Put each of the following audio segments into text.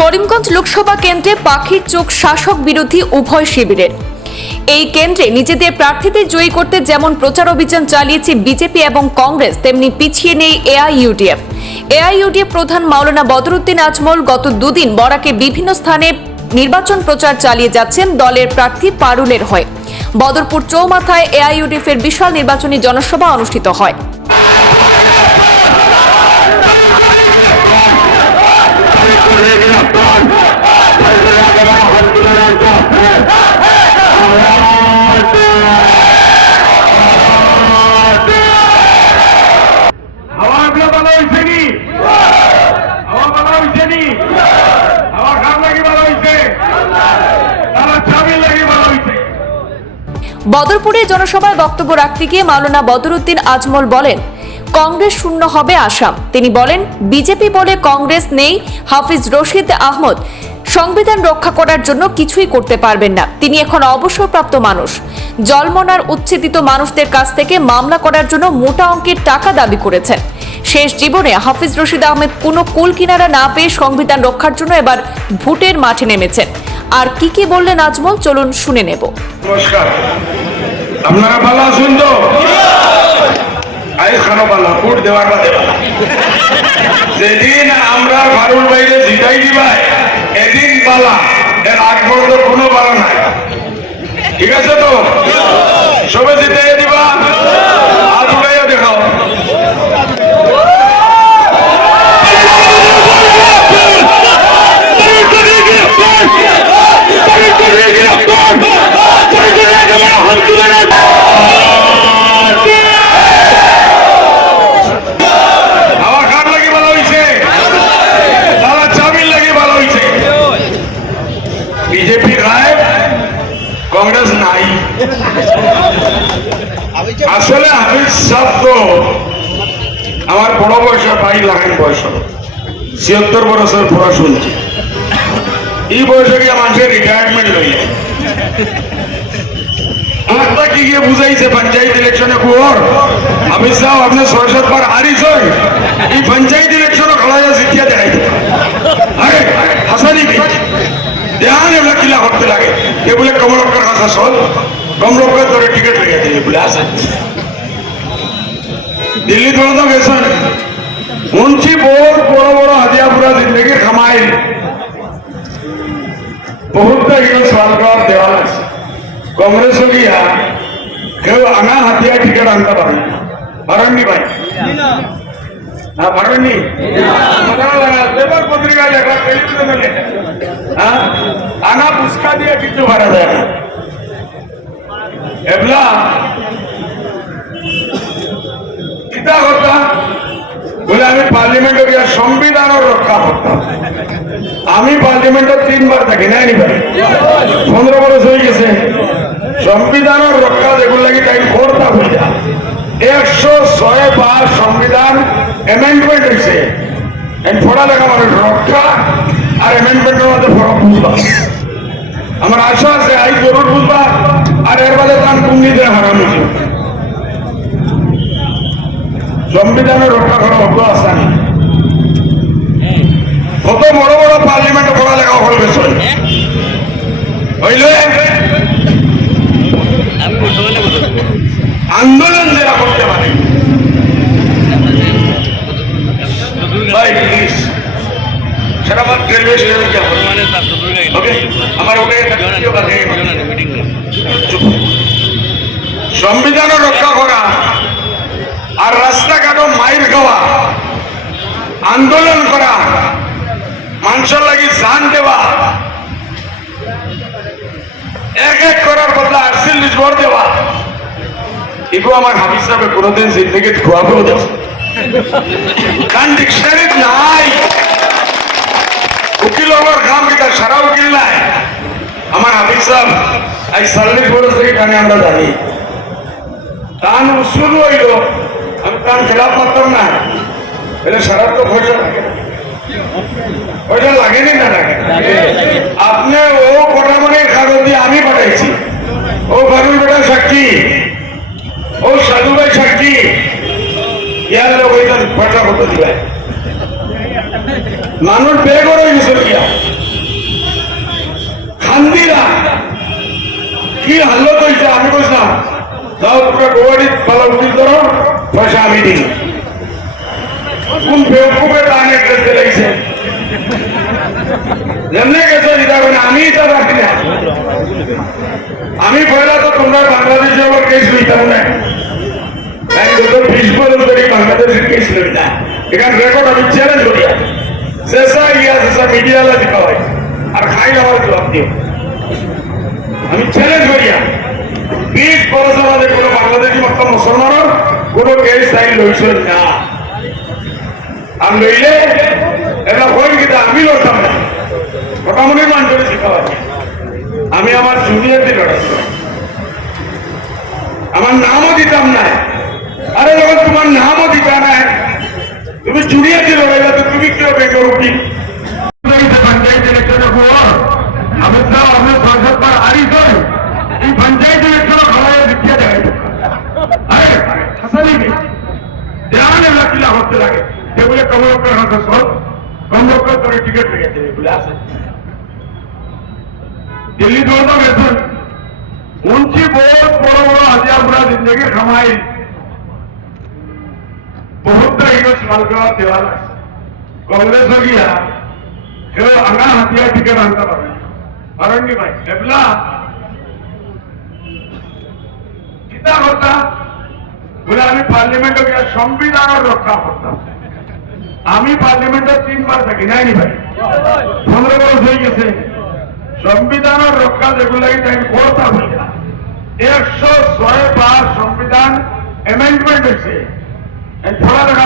করিমগঞ্জ লোকসভা কেন্দ্রে পাখির চোখ শাসক বিরোধী উভয় শিবিরের। এই কেন্দ্রে নিজেদের প্রার্থীদের জয়ী করতে যেমন প্রচার অভিযান চালিয়েছে বিজেপি এবং কংগ্রেস, তেমনি পিছিয়ে নেই এআইইউডিএফ। এআইইউডিএফ প্রধান মাওলানা বদরুদ্দিন আজমল গত দুদিন বরাকে বিভিন্ন স্থানে নির্বাচন প্রচার চালিয়ে যাচ্ছেন দলের প্রার্থী পারুলের হয়ে। বদরপুর চৌমাথায় এআইইউডিএফ এর বিশাল নির্বাচনী জনসভা অনুষ্ঠিত হয়। বদরপুরে জনসভায় বক্তব্য রাখতে গিয়ে মাওলানা বদরুদ্দিন আজমল বলেন কংগ্রেস শূন্য হবে আসাম। তিনি বলেন, বিজেপি বলে কংগ্রেস নেই, হাফিজ রশিদ আহমদ। সংবিধান রক্ষা করার জন্য কিছুই করতে পারবেন না। তিনি এখন অবসরপ্রাপ্ত মানুষ। জলমনার উচ্ছেদিত মানুষদের কাছ থেকে মামলা করার জন্য মোটা অঙ্কের টাকা দাবি করেছেন। শেষ জীবনে হাফিজ রশিদ আহমেদ কোনো কুল কিনারা না পেয়ে সংবিধান রক্ষার জন্য এবার ভোটের মাঠে নেমেছেন। আর কি কি বললেন আজমল, চলুন শুনে নেব। নমস্কার। আপনারা ভালো আছেন তো? ভালো ফুট দেওয়ার যেদিন আমরা ভারুর বাইরে জিতাই দিবাই, এদিন বালা এর আগ পর্যন্ত কোনো বালা নাই। ঠিক আছে তো? সবে জিতাই দিবা আর উড়াইয়া দেখাও হাওয়া খান লাগি ভালো হইছে তারা চাবির লাগি ভালো হইছে বিজেপি রায় কংগ্রেস নাই। আসলে হাফিজ সাহ তো আমার বড় বয়সের ভাই লাগান বয়স ছিয়াত্তর বছর পড়া শুনছি। এই বয়সে গিয়ে মানুষের রিটায়ারমেন্ট লইলে আরেকটা কি গিয়ে বুঝাইছে পঞ্চায়েত ইলেকশনে কুয়র আমি সাহ আপনি ছয় সাতবার হারিস এই পঞ্চায়েত ইলেকশনে খেলা দেখাইছে। আরে দেহান এগুলা কিলা করতে লাগে কে বলে কমলকর কাছে চল কমলকর ধরে টিকিট লেগে দিলে বলে আসে দিল্লি তোরা তো গেছেন মুন্সি বহুত বড় বড় হাতিয়া পুরা জিন্দগি খামাই বহুতটা এগুলো সওয়াল করার দেওয়া আছে কংগ্রেস গিয়া কেউ আনা হাতিয়া টিকিট আনতে পারে পারেননি ভাই লেখা হ্যাঁ? কিতা বলে, আমি পার্লিমেন্টে গিয়া সংবিধানের রক্ষা করতাম। আমি পার্লিমেন্টে তিনবার থাকি নি পনেরো বছর হয়ে গেছে। সংবিধানের রক্ষা যেগুলো লাগি তাই হইয়া একশো ছয় বার সংবিধান অ্যামেন্ডমেন্ট হয়েছে পড়ালেখা মানে রক্ষা আর অ্যামেন্ডমেন্টের মধ্যে ফরক বুঝবা। আমার আশা আছে, আই জরুর বুঝবা আর এর বাদে তার কুন্ডিতে হারাম হয়েছে সংবিধানের রক্ষা করা অত আশা নেই কত বড় বড় পার্লিমেন্টে পড়ালেখা হল বিষয় হইলে আন্দোলন যারা করতে পারে ভাই প্লিজ সেটা আমার রেলওয়ে স্টেশনে যাব ওকে আমার ওকে চুপ। সংবিধান রক্ষা করা আর রাস্তাঘাটও মাইর খাওয়া, আন্দোলন করা, মানুষের লাগি জান দেওয়া, এক এক করার বদলা আটচল্লিশ ভর দেওয়া এগুলো আমার হাবিজ সাহেব কোনোদিন জিন্দগি খোয়াবেও দেওয়া। কারণ নাই। উকিল হবার কাম কিটা সারা উকিল নাই। আমার হাফিজ সাহেব আজ চল্লিশ বছর থেকে কানে আমরা জানি। তান উসুল হইল আমি তান খেলাপ মারতাম না। এটা সারা তো পয়সা লাগে। পয়সা লাগেনি না লাগে? আপনি ও কটামনের কাগজ দিয়ে আমি পাঠাইছি। ও বারুল বেটা সাক্ষী। ও সাধু ভাই সাক্ষী। ইয়ার লোক পয়সা দিবে? মানুষ হয়ে গেছে কিয়া খান্দিরা। কি হাল্লত হয়েছে আমি বুঝলাম যাও তোমরা গোয়ারি ভালো উচিত করো, পয়সা আমি দিই। কোন বেউকুফের টানে খেলতে লাগছে যেমনে গেছে, দিদা আমি এটা রাখি না। আমি পয়লা তো তোমরা বাংলাদেশে আবার কেস লইতাম না আমি বিশ বছর ধরে বাংলাদেশের কেস লই না এখানে রেকর্ড আমি চ্যালেঞ্জ করি ইয়া শেষা মিডিয়ালা দিতে হয়। আর খাই আমার জবাব দিও আমি চ্যালেঞ্জ করিয়া বিশ বছর আমাদের কোনো বাংলাদেশি মতো মুসলমানের আমি লড়তাম না। মোটামুটি মানুষের শিক্ষা আছে আমি আমার জুনিয়র দিয়ে লড়াইছি আমার নামও দিতাম না আরে যখন তোমার নামও দিতা না তুমি জুনিয়র দিয়ে লড়াইলা ಮುಗಿಸ್ಲೇಬೇಕು ಹುಟ್ಟಿ ಪಂಚಾಯತ್ ಎಲೆಕ್ಷನ್ ಅಮಿತ್ ಶಾ અમે સંસદ પર આવી ગઈ એ પંચાયત ઇલેક્શનો ખવાય વિખ્યા જાય અરે હસની નહીં ધ્યાન લખીલા હોતે લાગે તે બોલે કમલોકર હા સસો કમલોકર તો ટિકિટ લઈ જાય બોલે આ દિલ્હી દોડનો વેતન ઊંચી બહોત બડો બડો હજાર બડા જિંદગી કમાઈ બહોત દિવસ માલગવા દેવાના কংগ্রেস গিয়া কেউ আঙা হাতিয়া টিকিট আনতে পারে পারেননি ভাই? এবলা কিতা কথা? বলে আমি পার্লামেন্টে গিয়ে সংবিধানের রক্ষা করতাম। আমি পার্লামেন্টে তিনবার থাকি নাইনি ভাই? পনেরো বছর হয়ে গেছে। সংবিধানের রক্ষা যেগুলো তাই করতাম একশো ছয় বার সংবিধান অ্যামেন্ডমেন্ট হয়েছে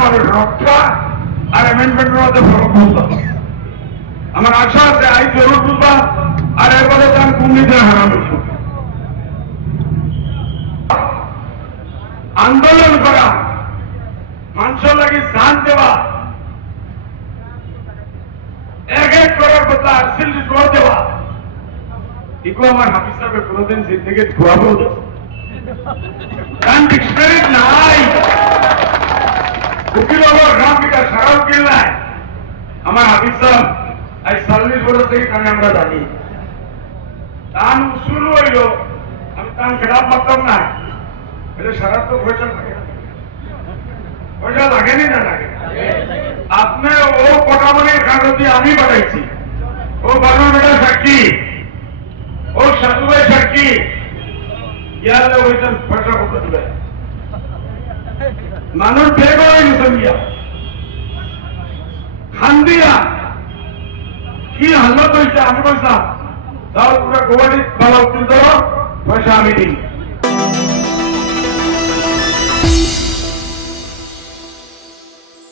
মানে রক্ষা আর অ্যামেন্ডমেন্টের মধ্যে ফরক বুঝতাম আমার আশা আছে, আই জরুর বুঝবা আর এরপরে তার কুমিতে হারাম। আন্দোলন করা, মানুষের লাগি জান দেওয়া, এক এক করার বদলা আটচল্লিশ করে দেওয়া ইকো আমার হাফিজ সাহেব কোনোদিন জিন্দগি ঘুরাবো কারণ নাই উকিল গ্রাম কিটা সারা উকিল নাই? আমি তান খেলাপ মারতাম না। এটা সারা তো পয়সা লাগে পয়সা লাগেনি না লাগে? আপনি ও কটামনের পাঠাইছি। ও বানর বেটা সাক্ষী। ও সাধু ভাই সাক্ষী। ইয়ালে ওইটা পয়সা কত দিবে। মানুষ বেগ হয়ে গেছে মিয়া খান্দিয়া। কি হাল্লা হয়েছে আমি পয়সা তাও তোমরা গোয়াটি ভালো উত্তর পয়সা আমি দিই।